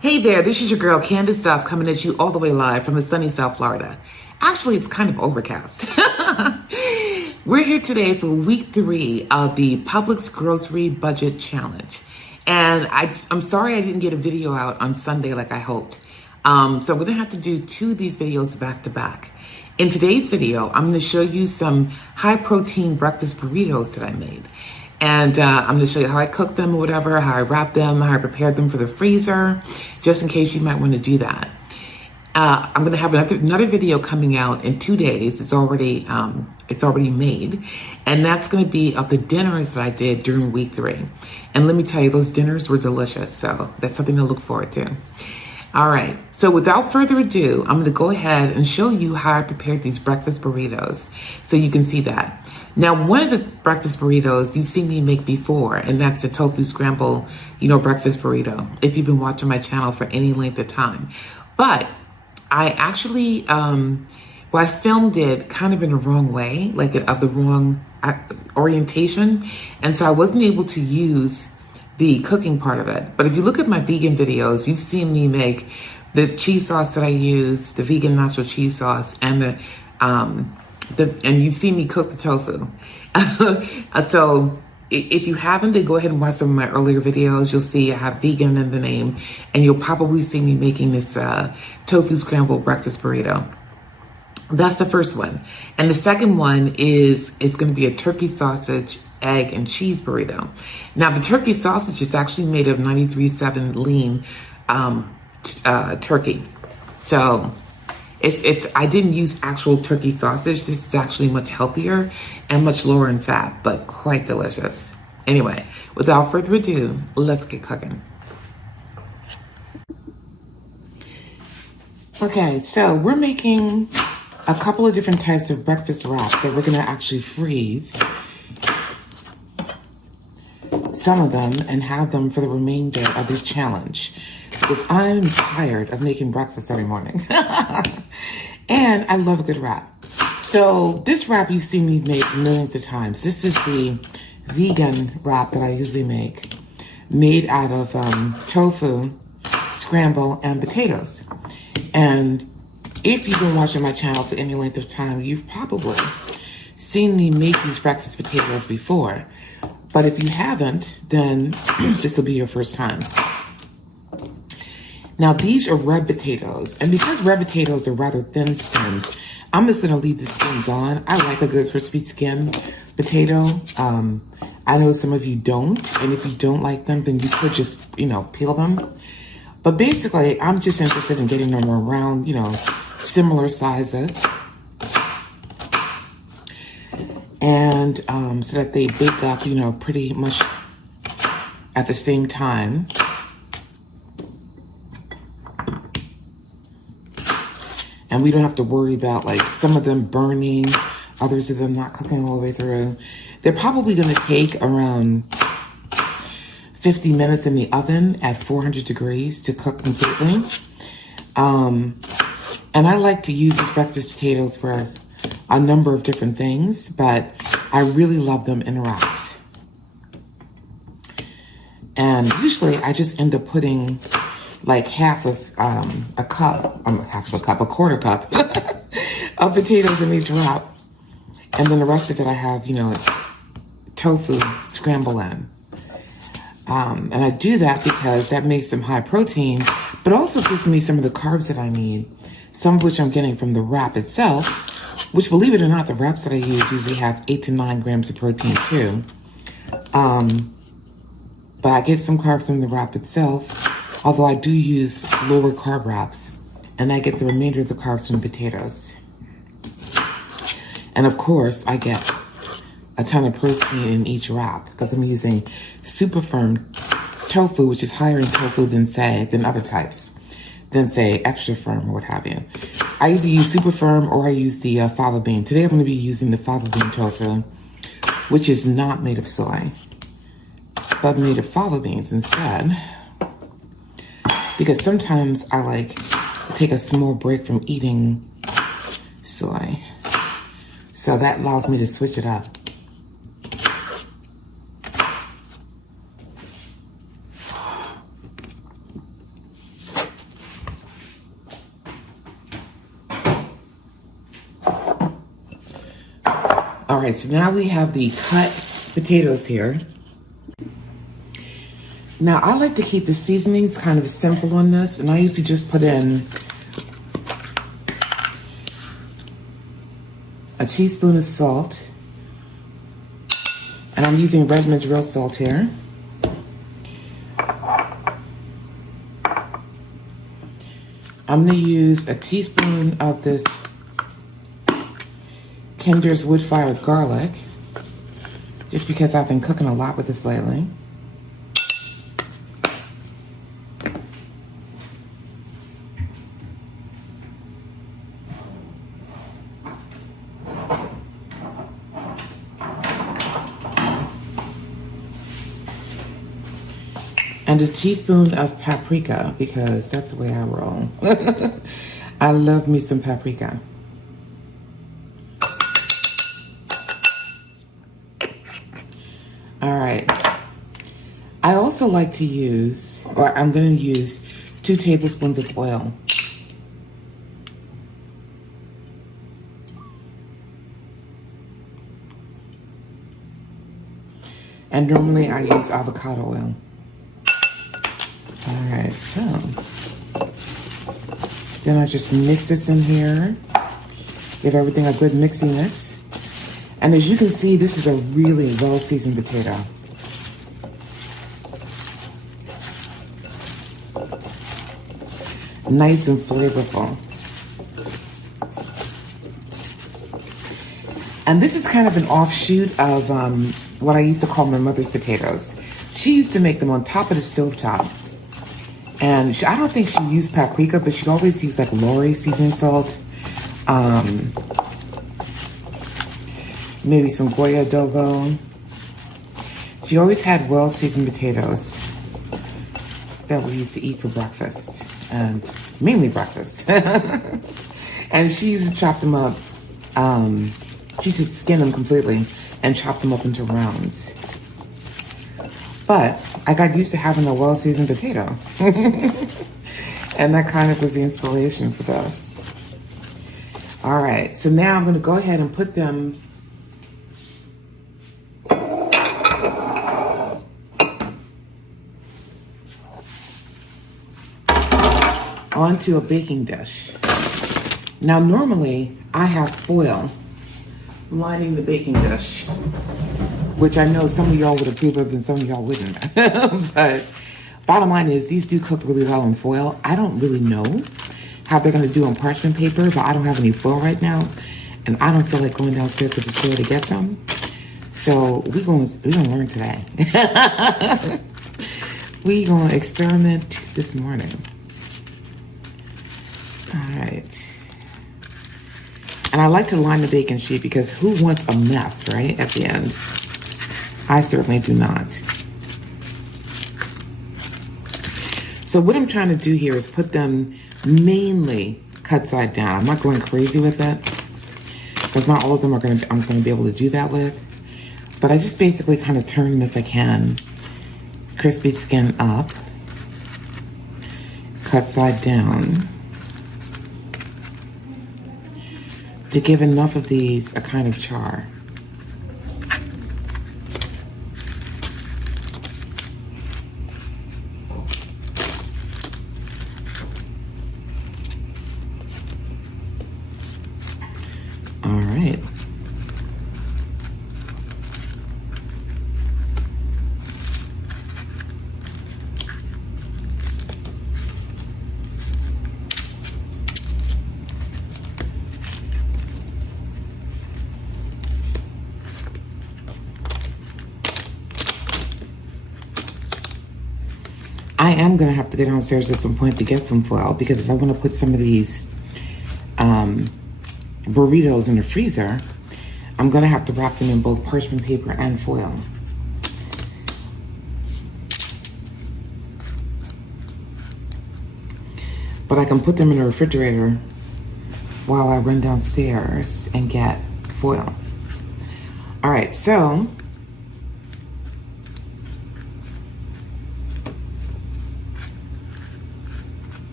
Hey there, this is your girl Candace Duff coming at you all the way live from the sunny South Florida. Actually, it's kind of overcast. We're here today for week 3 of the Publix Grocery Budget Challenge. And I'm sorry I didn't get a video out on Sunday like I hoped. So we're gonna have to do 2 of these videos back to back. In today's video, I'm gonna show you some high protein breakfast burritos that I made. And I'm gonna show you how I cook them or whatever, how I wrap them, how I prepared them for the freezer, just in case you might wanna do that. I'm gonna have another video coming out in 2 days. It's already made. And that's gonna be of the dinners that I did during week 3. And let me tell you, those dinners were delicious. So that's something to look forward to. All right, so without further ado, I'm gonna go ahead and show you how I prepared these breakfast burritos so you can see that. Now, one of the breakfast burritos you've seen me make before, and that's a tofu scramble, breakfast burrito, if you've been watching my channel for any length of time. But I actually, I filmed it kind of in the wrong way, like of the wrong orientation. And so I wasn't able to use the cooking part of it. But if you look at my vegan videos, you've seen me make the cheese sauce that I use, the vegan nacho cheese sauce, and and you've seen me cook the tofu. So if you haven't, then go ahead and watch some of my earlier videos. You'll see I have vegan in the name, and you'll probably see me making this tofu scrambled breakfast burrito. That's the first one. And the second one is going to be a turkey sausage, egg, and cheese burrito. Now, the turkey sausage is actually made of 93.7 lean turkey. So I didn't use actual turkey sausage. This is actually much healthier and much lower in fat, but quite delicious. Anyway, without further ado, let's get cooking. Okay, so we're making a couple of different types of breakfast wraps that we're gonna actually freeze some of them and have them for the remainder of this challenge, because I'm tired of making breakfast every morning. And I love a good wrap. So this wrap you've seen me make millions of times. This is the vegan wrap that I usually make, made out of tofu, scramble, and potatoes. And if you've been watching my channel for any length of time, you've probably seen me make these breakfast potatoes before. But if you haven't, then this will be your first time. Now, these are red potatoes. And because red potatoes are rather thin-skinned, I'm just going to leave the skins on. I like a good crispy skin potato. I know some of you don't. And if you don't like them, then you could just, peel them. But basically, I'm just interested in getting them around, similar sizes. And so that they bake up, pretty much at the same time. And we don't have to worry about like some of them burning, others of them not cooking all the way through. They're probably going to take around 50 minutes in the oven at 400 degrees to cook completely. And I like to use these breakfast potatoes for a number of different things, but I really love them in wraps. And usually I just end up putting like half of a quarter cup of potatoes in each wrap. And then the rest of it I have, tofu scramble in. And I do that because that makes them high protein, but also gives me some of the carbs that I need, some of which I'm getting from the wrap itself, which, believe it or not, the wraps that I use usually have 8 to 9 grams of protein too. But I get some carbs from the wrap itself, although I do use lower carb wraps, and I get the remainder of the carbs from potatoes. And of course, I get a ton of protein in each wrap because I'm using super firm tofu, which is higher in tofu than other types, than say extra firm or what have you. I either use super firm or I use the fava bean. Today I'm going to be using the fava bean tofu, which is not made of soy, but made of fava beans instead. Because sometimes I like to take a small break from eating soy. So that allows me to switch it up. All right, so now we have the cut potatoes here. Now, I like to keep the seasonings kind of simple on this, and I usually just put in a teaspoon of salt, and I'm using Redmond's real salt here. I'm going to use a teaspoon of this Kinder's wood-fired garlic, just because I've been cooking a lot with this lately. And a teaspoon of paprika, because that's the way I roll. I love me some paprika. All right. I also like to use, or I'm going to use 2 tablespoons of oil. And normally I use avocado oil. All right, so then I just mix this in here, give everything a good mixy mix. And as you can see, this is a really well-seasoned potato. Nice and flavorful. And this is kind of an offshoot of what I used to call my mother's potatoes. She used to make them on top of the stovetop. And I don't think she used paprika, but she always used like Lorry seasoning salt. Maybe some Goya adobo. She always had well-seasoned potatoes that we used to eat for breakfast, and mainly breakfast. And she used to chop them up. She used to skin them completely and chop them up into rounds. But I got used to having a well-seasoned potato. And that kind of was the inspiration for this. All right, so now I'm gonna go ahead and put them onto a baking dish. Now, normally I have foil lining the baking dish, which I know some of y'all would approve of and some of y'all wouldn't. But bottom line is, these do cook really well in foil. I don't really know how they're gonna do on parchment paper, but I don't have any foil right now, and I don't feel like going downstairs to the store to get some. So we're gonna learn today. We're gonna experiment this morning. All right. And I like to line the baking sheet because who wants a mess, right, at the end? I certainly do not. So what I'm trying to do here is put them mainly cut side down. I'm not going crazy with it, because not all of them I'm going to be able to do that with. But I just basically kind of turn them if I can. Crispy skin up, cut side down, to give enough of these a kind of char. All right. I am going to have to go downstairs at some point to get some foil, because if I want to put some of these burritos in the freezer, I'm going to have to wrap them in both parchment paper and foil. But I can put them in the refrigerator while I run downstairs and get foil. All right, so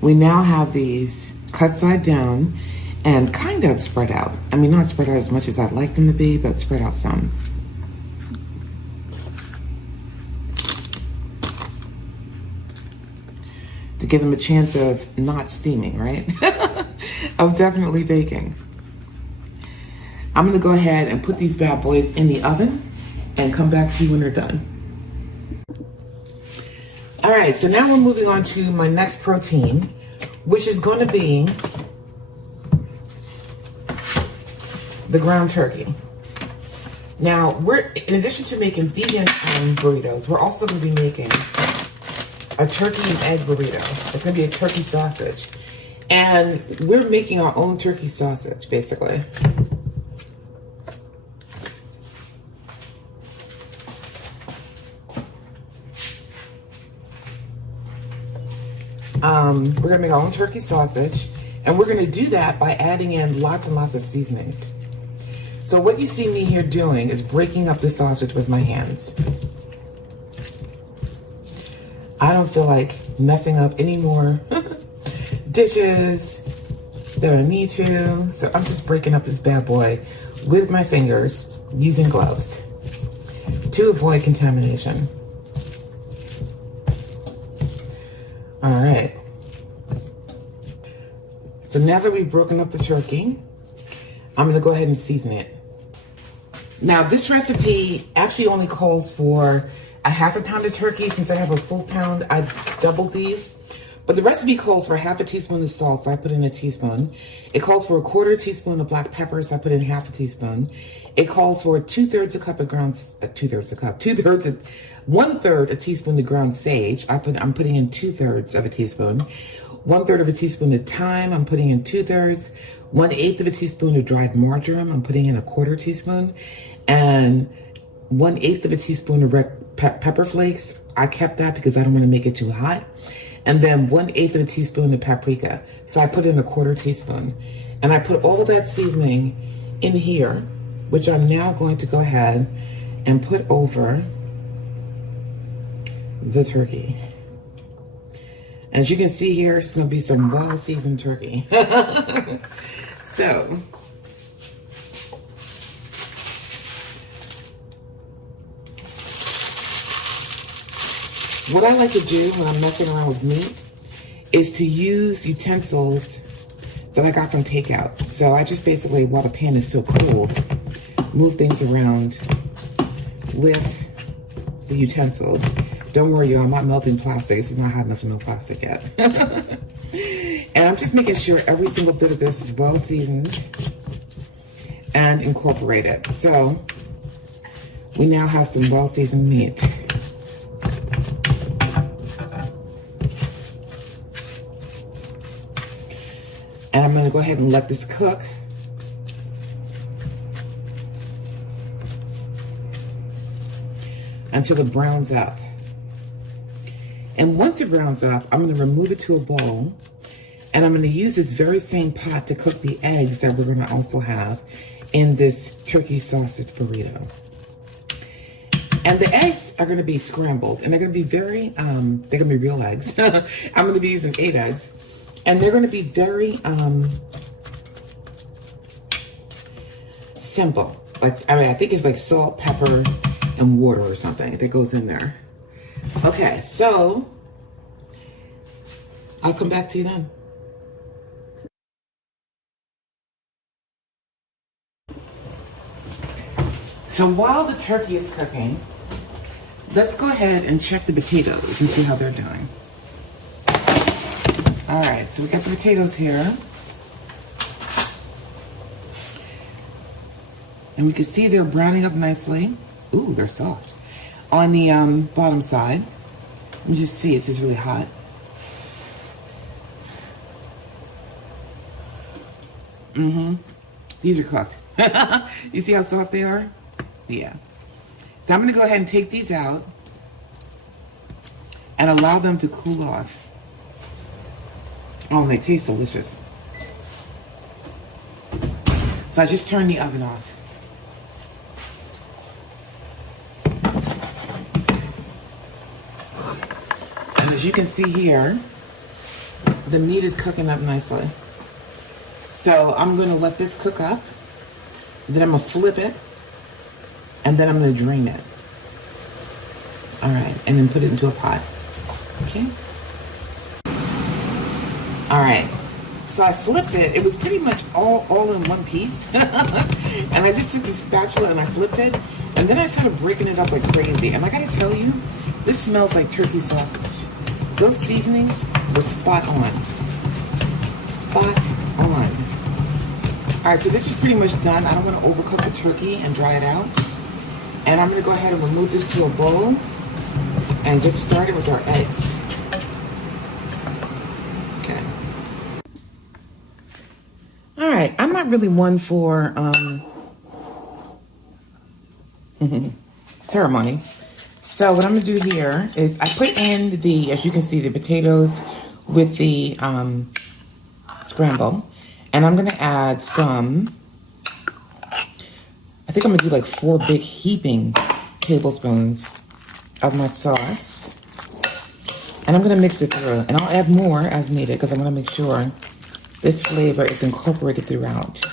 We now have these cut side down and kind of spread out. I mean, not spread out as much as I'd like them to be, but spread out some. To give them a chance of not steaming, right? Of definitely baking. I'm gonna go ahead and put these bad boys in the oven and come back to you when they're done. All right, so now we're moving on to my next protein, which is gonna be the ground turkey. Now, in addition to making vegan burritos, we're also gonna be making a turkey and egg burrito. It's gonna be a turkey sausage. And we're making our own turkey sausage, basically. We're gonna make our own turkey sausage, and we're gonna do that by adding in lots and lots of seasonings. So what you see me here doing is breaking up the sausage with my hands. I don't feel like messing up any more dishes that I need to, so I'm just breaking up this bad boy with my fingers using gloves to avoid contamination. All right. So now that we've broken up the turkey, I'm gonna go ahead and season it. Now this recipe actually only calls for a half a pound of turkey. Since I have a full pound, I doubled these. But the recipe calls for half a teaspoon of salt, so I put in a teaspoon. It calls for a quarter teaspoon of black pepper, so I put in half a teaspoon. It calls for 2/3 a cup of one third a teaspoon of ground sage. I'm putting in 2/3 of a teaspoon. 1/3 of a teaspoon of thyme, I'm putting in 2/3. 1/8 of a teaspoon of dried marjoram, I'm putting in a quarter teaspoon. And 1/8 of a teaspoon of red pepper flakes. I kept that because I don't want to make it too hot. And then 1/8 of a teaspoon of paprika. So I put in a quarter teaspoon. And I put all of that seasoning in here, which I'm now going to go ahead and put over the turkey. As you can see here, it's gonna be some well-seasoned turkey. So, what I like to do when I'm messing around with meat is to use utensils that I got from takeout. So I just basically, while the pan is still cool, move things around with the utensils. Don't worry, y'all, I'm not melting plastic. This is not hot enough to melt plastic yet. And I'm just making sure every single bit of this is well seasoned and incorporated. So we now have some well seasoned meat. And I'm gonna go ahead and let this cook. Until it browns up. And once it browns up, I'm gonna remove it to a bowl, and I'm gonna use this very same pot to cook the eggs that we're gonna also have in this turkey sausage burrito. And the eggs are gonna be scrambled, and they're gonna be very, they're gonna be real eggs. I'm gonna be using 8 eggs, and they're gonna be very simple. Like, I think it's like salt, pepper, and water or something that goes in there. Okay, so I'll come back to you then. So while the turkey is cooking, let's go ahead and check the potatoes and see how they're doing. All right, so we got the potatoes here. And we can see they're browning up nicely. Ooh, they're soft. On the bottom side, you just see it's just really hot. These are cooked. You see how soft they are? Yeah. So I'm gonna go ahead and take these out and allow them to cool off. Oh, and they taste delicious. So I just turned the oven off. And as you can see here, the meat is cooking up nicely. So I'm gonna let this cook up, then I'm gonna flip it, and then I'm gonna drain it. All right, and then put it into a pot, okay? All right, so I flipped it. It was pretty much all in one piece. And I just took the spatula and I flipped it, and then I started breaking it up like crazy. And I gotta tell you, this smells like turkey sausage. Those seasonings were spot on. Spot on. All right, so this is pretty much done. I don't want to overcook the turkey and dry it out. And I'm going to go ahead and remove this to a bowl and get started with our eggs. Okay. All right, I'm not really one for ceremony. So what I'm going to do here is I put in the, as you can see, the potatoes with the scramble. And I'm going to add some, I think I'm going to do like 4 big heaping tablespoons of my sauce. And I'm going to mix it through. And I'll add more as needed because I want to make sure this flavor is incorporated throughout.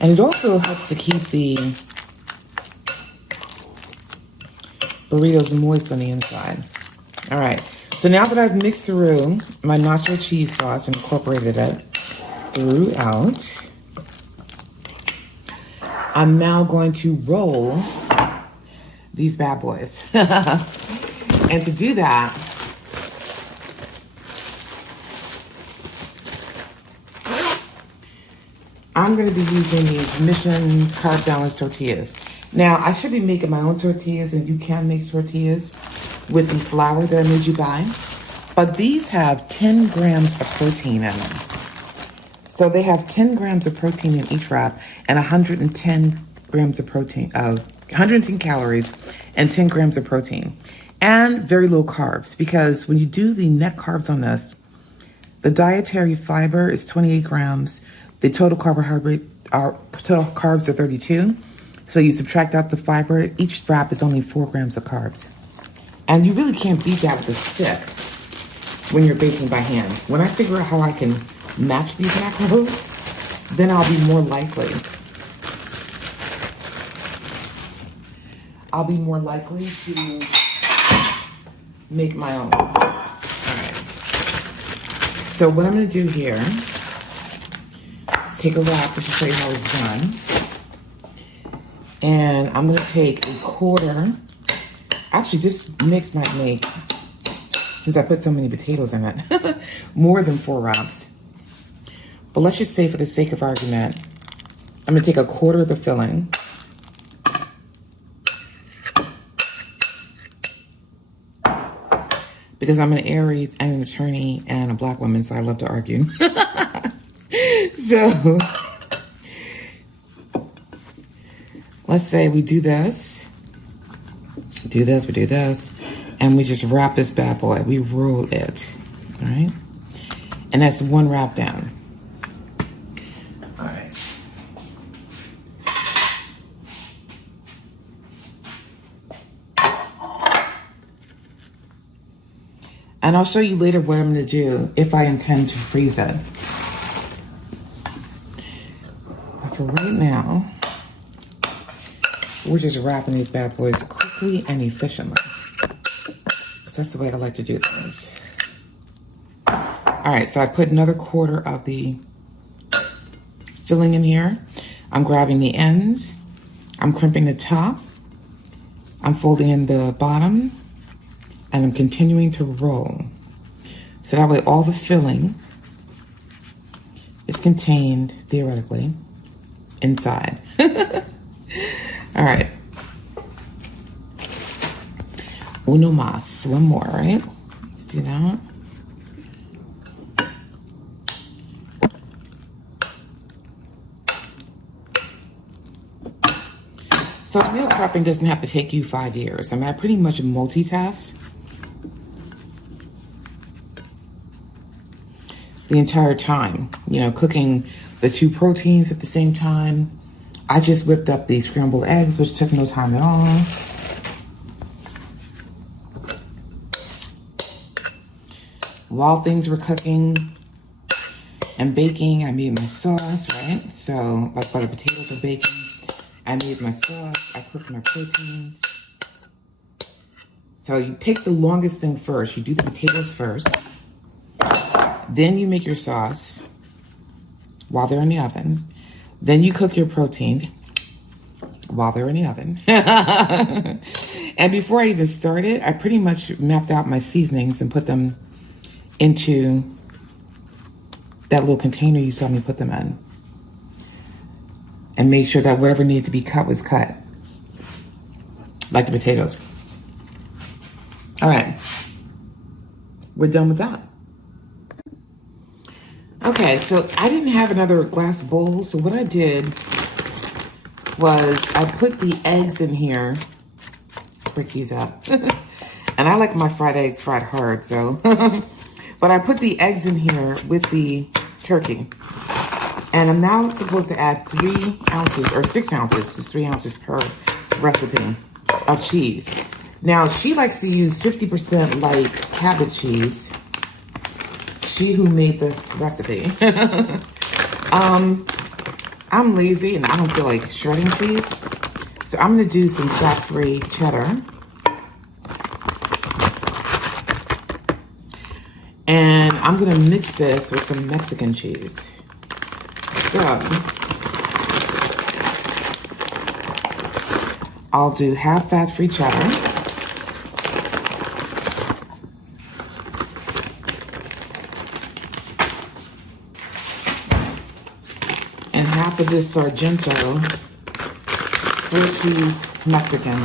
And it also helps to keep the burritos moist on the inside. All right. So now that I've mixed through my nacho cheese sauce and incorporated it throughout, I'm now going to roll these bad boys. And to do that, I'm going to be using these Mission Carb Balance tortillas. Now, I should be making my own tortillas, and you can make tortillas with the flour that I made you buy. But these have 10 grams of protein in them. So they have 10 grams of protein in each wrap and 110 grams of protein, 110 calories and 10 grams of protein. And very low carbs, because when you do the net carbs on this, the dietary fiber is 28 grams. The total carbs are 32. So you subtract out the fiber, each wrap is only 4 grams of carbs. And you really can't beat that with a stick when you're baking by hand. When I figure out how I can match these macros, then I'll be more likely to make my own. All right. So what I'm gonna do here is take a wrap just to show you how it's done. And I'm gonna take a quarter. Actually, this mix might make, since I put so many potatoes in it, more than 4 wraps. But let's just say for the sake of argument, I'm gonna take a quarter of the filling. Because I'm an Aries and an attorney and a Black woman, so I love to argue. So, let's say we do this, we do this, and we just wrap this bad boy. We roll it, all right? And that's 1 wrap down. All right. And I'll show you later what I'm gonna do if I intend to freeze it. But for right now, we're just wrapping these bad boys quickly and efficiently. Because that's the way I like to do things. All right, so I put another quarter of the filling in here. I'm grabbing the ends. I'm crimping the top. I'm folding in the bottom. And I'm continuing to roll. So that way all the filling is contained, theoretically, inside. All right. Uno más, 1 more, right? Let's do that. So meal prepping doesn't have to take you 5 years. I mean, I pretty much multitask the entire time, you know, cooking the 2 proteins at the same time. I just whipped up the scrambled eggs, which took no time at all. while things were cooking and baking, I made my sauce, right? So like while the potatoes were baking, I made my sauce, I cooked my proteins. So you take the longest thing first. You do the potatoes first. Then you make your sauce while they're in the oven. Then you cook your protein while they're in the oven. And before I even started, I pretty much mapped out my seasonings and put them into that little container you saw me put them in. And made sure that whatever needed to be cut was cut. Like the potatoes. All right, we're done with that. Okay, so I didn't have another glass bowl, so what I did was I put the eggs in here. Break these up. And I like my fried eggs fried hard, so. But I put the eggs in here with the turkey. And I'm now supposed to add 3 ounces, or 6 ounces, it's 3 ounces per recipe, of cheese. Now, she likes to use 50% light cabbage cheese. She who made this recipe. I'm lazy and I don't feel like shredding cheese. So I'm gonna do some fat-free cheddar. And I'm gonna mix this with some Mexican cheese. So, I'll do half fat-free cheddar. And half of this Sargento 4-cheese Mexican,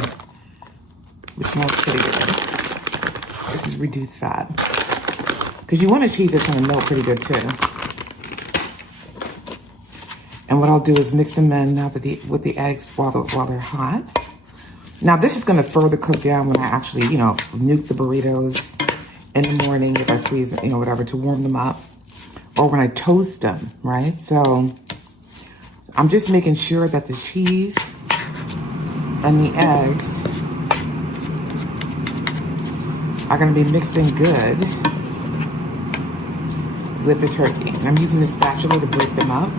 which smells pretty good. This is reduced fat. Because you want a cheese that's gonna melt pretty good too. And what I'll do is mix them in now with the eggs while they're hot. Now this is gonna further cook down when I actually, nuke the burritos in the morning if I freeze, whatever, to warm them up. Or when I toast them, right? So I'm just making sure that the cheese and the eggs are gonna be mixed in good with the turkey. And I'm using the spatula to break them up.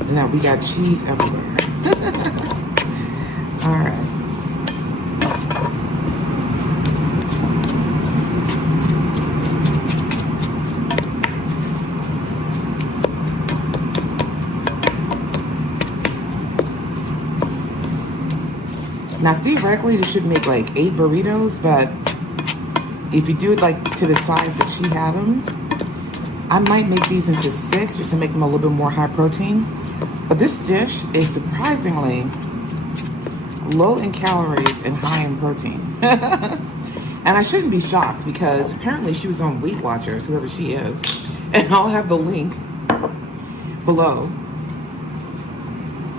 And now we got cheese everywhere. All right. Now, theoretically, this should make like 8 burritos, but if you do it like to the size that she had them, I might make these into 6 just to make them a little bit more high protein. But this dish is surprisingly low in calories and high in protein. And I shouldn't be shocked because apparently she was on Weight Watchers, whoever she is. And I'll have the link below.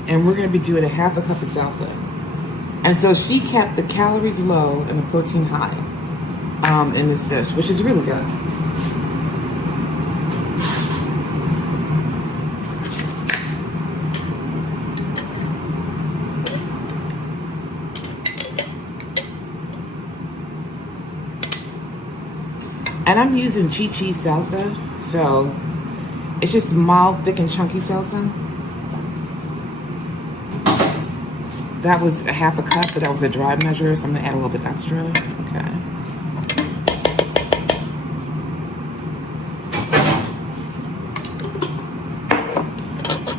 And we're gonna be doing a half a cup of salsa. And so she kept the calories low and the protein high in this dish, which is really good. And I'm using cheese salsa, so it's just mild, thick, and chunky salsa. That was a half a cup, but that was a dry measure, so I'm gonna add a little bit extra. Okay.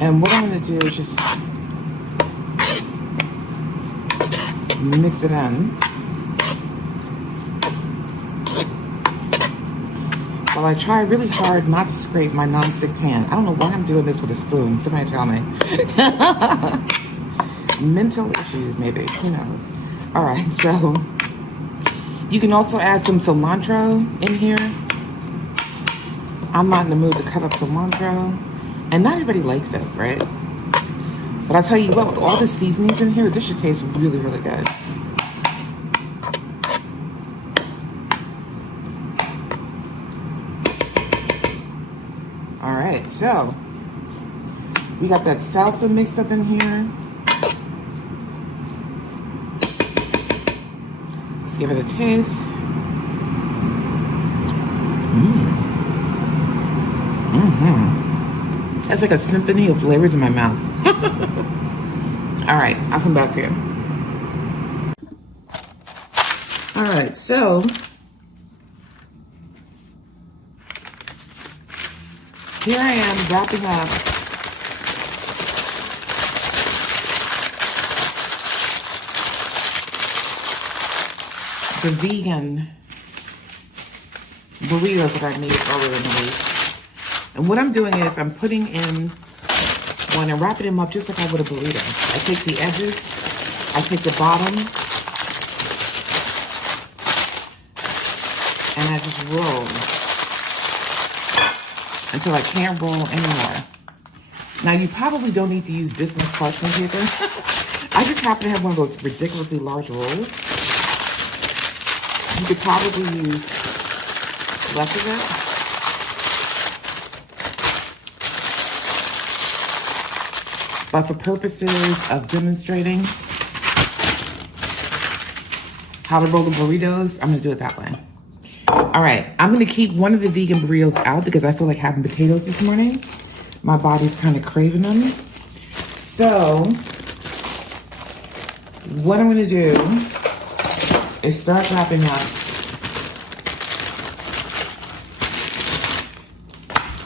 And what I'm gonna do is just mix it in. While I try really hard not to scrape my non-stick pan. I don't know why I'm doing this with a spoon. Somebody tell me. Mental issues, maybe. Who knows? All right, so you can also add some cilantro in here. I'm not in the mood to cut up cilantro. And not everybody likes it, right? But I'll tell you what, with all the seasonings in here, this should taste really, really good. All right, so we got that salsa mixed up in here. Let's give it a taste. That's like a symphony of flavors in my mouth. All right, I'll come back to you. All right, so here I am wrapping up the vegan burritos that I made earlier in the week. And what I'm doing is I'm putting in one and wrapping them up just like I would a burrito. I take the edges, I take the bottom, and I just roll until I can't roll anymore. Now you probably don't need to use this much parchment paper. I just happen to have one of those ridiculously large rolls. You could probably use less of it. But for purposes of demonstrating how to roll the burritos, I'm gonna do it that way. All right, I'm gonna keep one of the vegan burritos out because I feel like having potatoes this morning. My body's kind of craving them. So what I'm gonna do is start wrapping up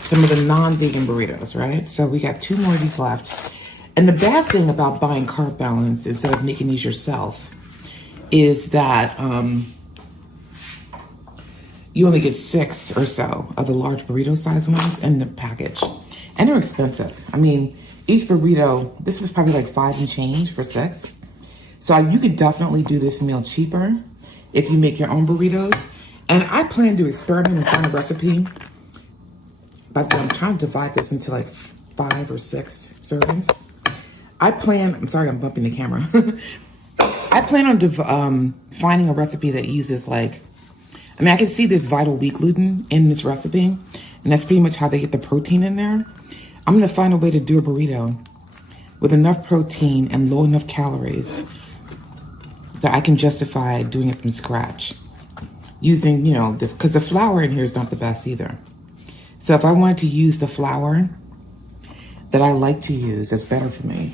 some of the non-vegan burritos, right? So we got 2 more of these left. And the bad thing about buying Carb Balance instead of making these yourself is that you only get 6 or so of the large burrito size ones in the package. And they're expensive. I mean, each burrito, this was probably like 5 and change for 6. So you could definitely do this meal cheaper if you make your own burritos. And I plan to experiment and find a recipe. But I'm trying to divide this into like 5 or 6 servings. I'm sorry, I'm bumping the camera. I plan on finding a recipe that uses I can see there's vital wheat gluten in this recipe. And that's pretty much how they get the protein in there. I'm gonna find a way to do a burrito with enough protein and low enough calories that I can justify doing it from scratch. Using, because the flour in here is not the best either. So if I wanted to use the flour that I like to use, that's better for me.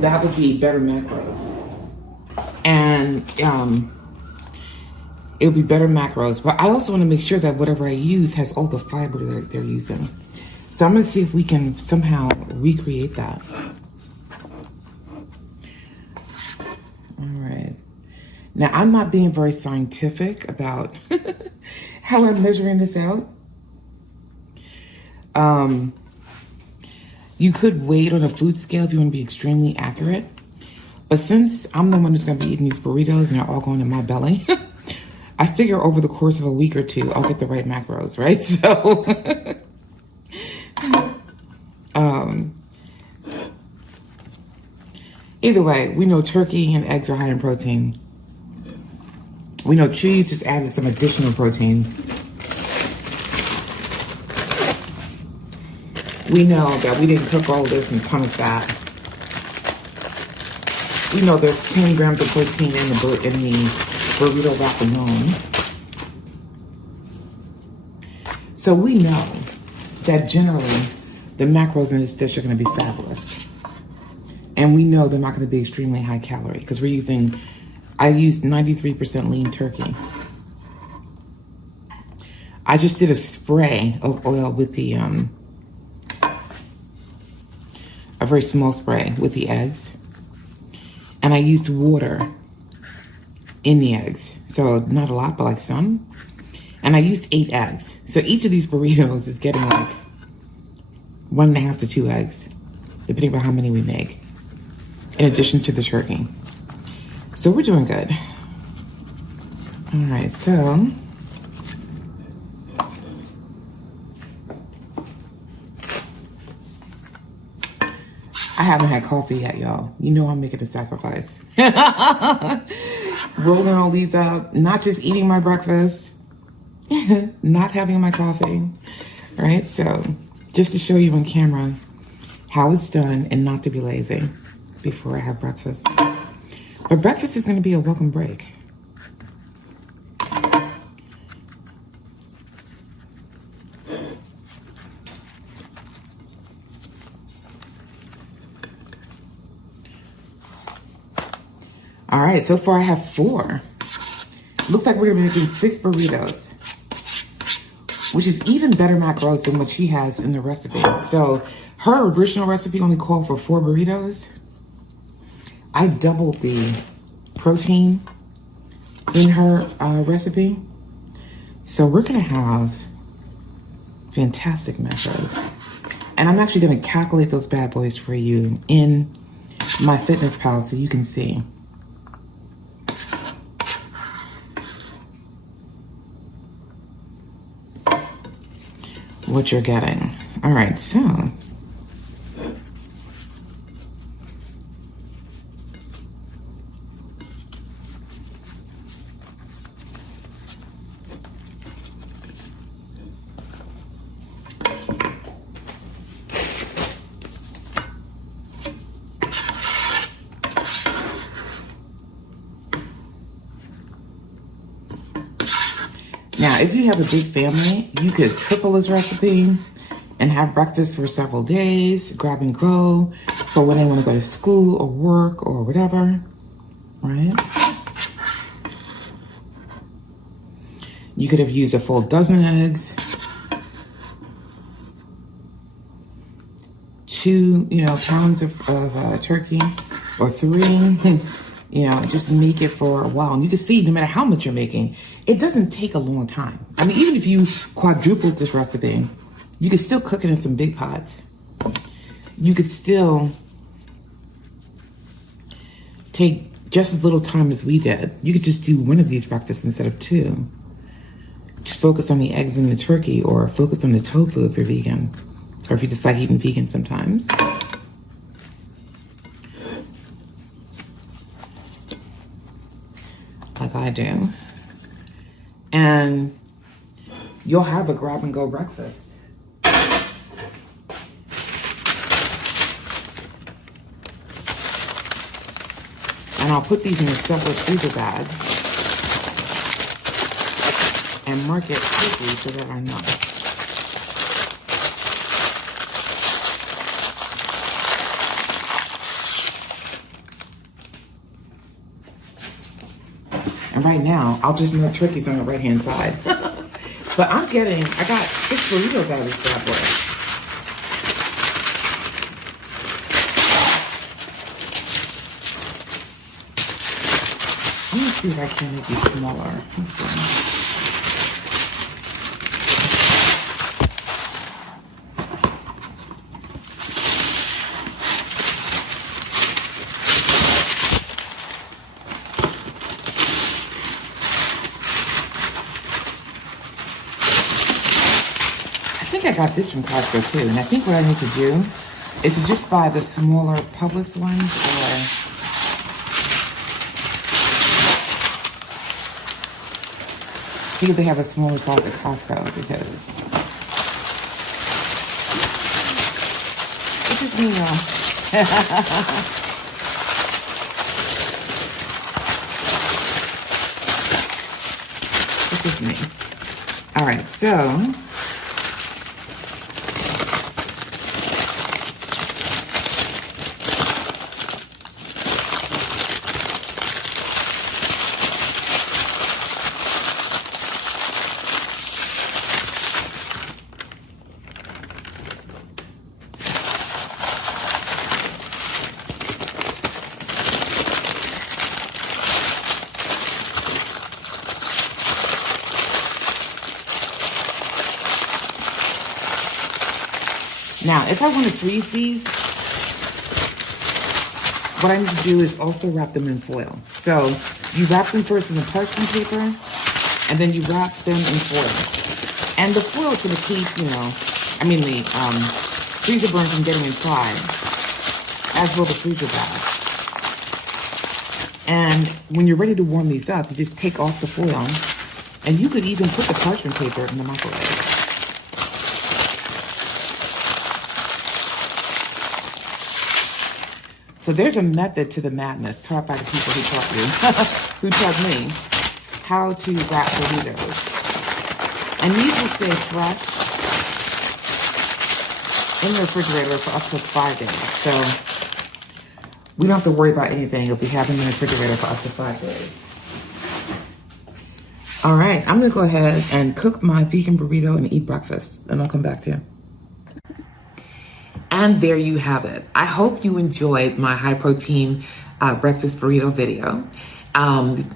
That would be better macros. And it would be better macros. But I also want to make sure that whatever I use has all the fiber that they're using. So I'm going to see if we can somehow recreate that. All right. Now, I'm not being very scientific about how I'm measuring this out. You could weigh it on a food scale if you want to be extremely accurate. But since I'm the one who's going to be eating these burritos and they're all going in my belly, I figure over the course of a week or 2, I'll get the right macros, right? So, either way, we know turkey and eggs are high in protein. We know cheese just added some additional protein. We know that we didn't cook all this in a ton of fat. We know there's 10 grams of protein in the burrito wrap alone. So we know that generally the macros in this dish are going to be fabulous. And we know they're not going to be extremely high calorie because I used 93% lean turkey. I just did a spray of oil with the, a very small spray with the eggs. And I used water in the eggs. So not a lot, but like some. And I used 8 eggs. So each of these burritos is getting like 1.5 to 2 eggs, depending on how many we make, in addition to the turkey. So we're doing good. All right, so I haven't had coffee yet, y'all. You know I'm making a sacrifice. Rolling all these up, not just eating my breakfast, not having my coffee, right? So just to show you on camera how it's done and not to be lazy before I have breakfast. But breakfast is going to be a welcome break. All right, so far I have 4. Looks like we're gonna be making 6 burritos, which is even better macros than what she has in the recipe. So her original recipe only called for 4 burritos. I doubled the protein in her recipe. So we're gonna have fantastic macros. And I'm actually gonna calculate those bad boys for you in my Fitness Pal so you can see. What you're getting. All right, so now, if you have a big family, you could triple this recipe and have breakfast for several days, grab and go for when they want to go to school or work or whatever, right? You could have used a full dozen eggs, 2, pounds of turkey, or 3. Just make it for a while. And you can see no matter how much you're making, it doesn't take a long time. I mean, even if you quadrupled this recipe, you could still cook it in some big pots. You could still take just as little time as we did. You could just do 1 of these breakfasts instead of 2. Just focus on the eggs and the turkey, or focus on the tofu if you're vegan, or if you just like eating vegan sometimes. Like I do. And you'll have a grab and go breakfast. And I'll put these in a separate freezer bag and mark it quickly so that I know. And right now, I'll just know turkey's on the right-hand side. But I got 6 burritos out of this bad boy. Let me see if I can make it smaller. Let's see. I got this from Costco too, and I think what I need to do is to just buy the smaller Publix ones, or see if they have a smaller size at Costco, because it's just me, y'all. It's just me. All right, so now, if I want to freeze these, what I need to do is also wrap them in foil. So you wrap them first in the parchment paper, and then you wrap them in foil. And the foil is going to keep, the freezer burn from getting inside, as will the freezer bag. And when you're ready to warm these up, you just take off the foil, and you could even put the parchment paper in the microwave. So there's a method to the madness taught by the people who taught you, who taught me how to wrap burritos. And these will stay fresh in the refrigerator for up to 5 days. So We don't have to worry about anything if we have them in the refrigerator for up to 5 days. All right, I'm gonna go ahead and cook my vegan burrito and eat breakfast, and I'll come back to you. And there you have it. I hope you enjoyed my high protein breakfast burrito video.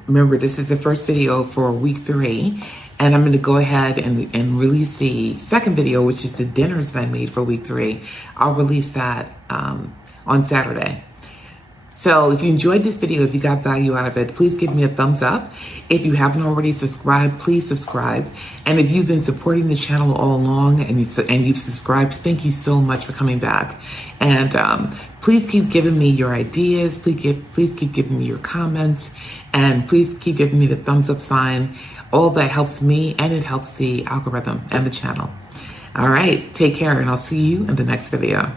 Remember, this is the first video for week 3, and I'm gonna go ahead and release the second video, which is the dinners that I made for week 3. I'll release that on Saturday. So if you enjoyed this video, if you got value out of it, please give me a thumbs up. If you haven't already subscribed, please subscribe. And if you've been supporting the channel all along and you've subscribed, thank you so much for coming back. And please keep giving me your ideas. Please keep giving me your comments. And please keep giving me the thumbs up sign. All that helps me, and it helps the algorithm and the channel. All right, take care, and I'll see you in the next video.